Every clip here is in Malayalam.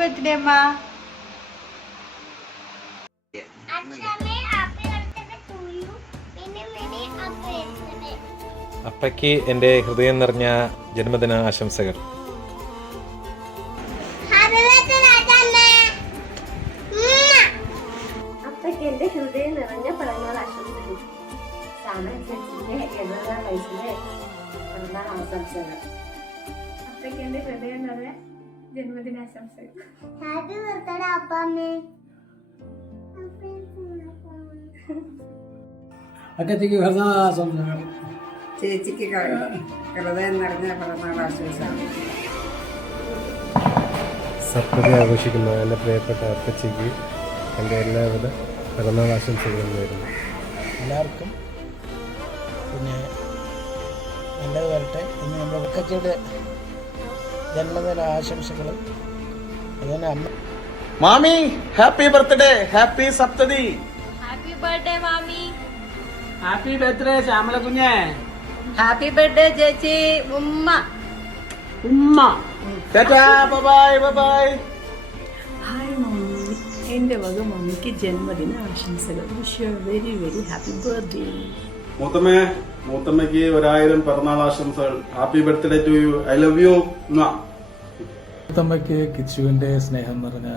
ബർത്ത്ഡേ അമ്മ അച്ഛമ്മേ ഹാപ്പി ബർത്ത്ഡേ അമ്മ അപ്പയ്ക്ക് എന്റെ ഹൃദയം നിറഞ്ഞ ജന്മദിന ആശംസകൾ. അപ്പയ്ക്ക് എന്റെ ഹൃദയം നിറഞ്ഞ പിറന്നാൾ ആശംസകൾ. സാമ ചേച്ചിന്റെ എഴുപതാം വയസ്സിലെ പിറന്നാൾ ആശംസകൾ. അപ്പയ്ക്ക് എന്റെ ഹൃദയം നിറഞ്ഞ ജന്മദിനാശംസകൾ. Happy birthday അപ്പമ്മേ. അക്കത്തേക്ക് പിറന്നാളാശംസകൾ ചേച്ചിക്ക് ഹൃദയം നിറഞ്ഞ പിറന്നാൾ ആശംസകൾ. സത്യത ആഘോഷിക്കുന്ന എന്റെ പ്രിയപ്പെട്ട അപ്പച്ചിക്ക് എന്റെ എല്ലാവിധ പിറന്നാൾ ആശംസകളും നേരുന്നു. എല്ലാവർക്കും പിന്നെ നല്ലത് വരട്ടെ. ഇന്ന് നമ്മുടെ ഉക്കച്ചയുടെ ജന്മദിന ആശംസകൾ അമ്മ മാമി ഹാപ്പി ബർത്ത്ഡേ ഹാപ്പി സപ്തതി. ഹാപ്പി ബർത്ത്ഡേ മാമി. ഹാപ്പി ബർത്ത്ഡേ ശ്യാമള കുഞ്ഞേ. ഹാപ്പി ബർത്ത്ഡേ ചേച്ചി. ഉമ്മ. ഉമ്മ. Tata bye bye hi mummy എന്റെ വക മമ്മിക്ക് ജന്മദിന ആശംസകൾ. Wish you very very happy birthday മൂത്തമ്മേ മൂത്തമ്മയ്ക്ക് ഒരായിരം പിറന്നാൾ ആശംസകൾ. Happy birthday to you I love you മുത്തമ്മയ്ക്ക് കിച്ചുവിന്റെ സ്നേഹം നിറഞ്ഞ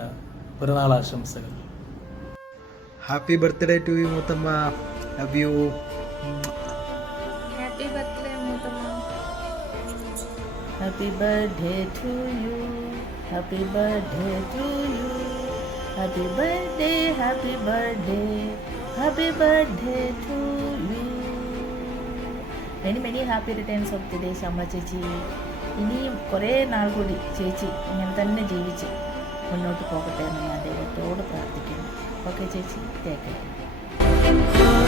പിറന്നാൾ ആശംസകൾ happy birthday to you Muthamma love you happy birthday Moothamma Happy birthday to you. Happy birthday to you. Happy birthday, happy birthday. Happy birthday to you. Many many happy returns of the day, ശമ്പള ചേച്ചി ഇനിയും കുറേ നാൾ കൂടി ചേച്ചി ഇങ്ങനെ തന്നെ ജീവിച്ച് മുന്നോട്ട് പോകട്ടെ എന്ന് ഞാൻ ദൈവത്തോട് പ്രാർത്ഥിക്കുന്നു. ഓക്കെ ചേച്ചി ടേക്ക്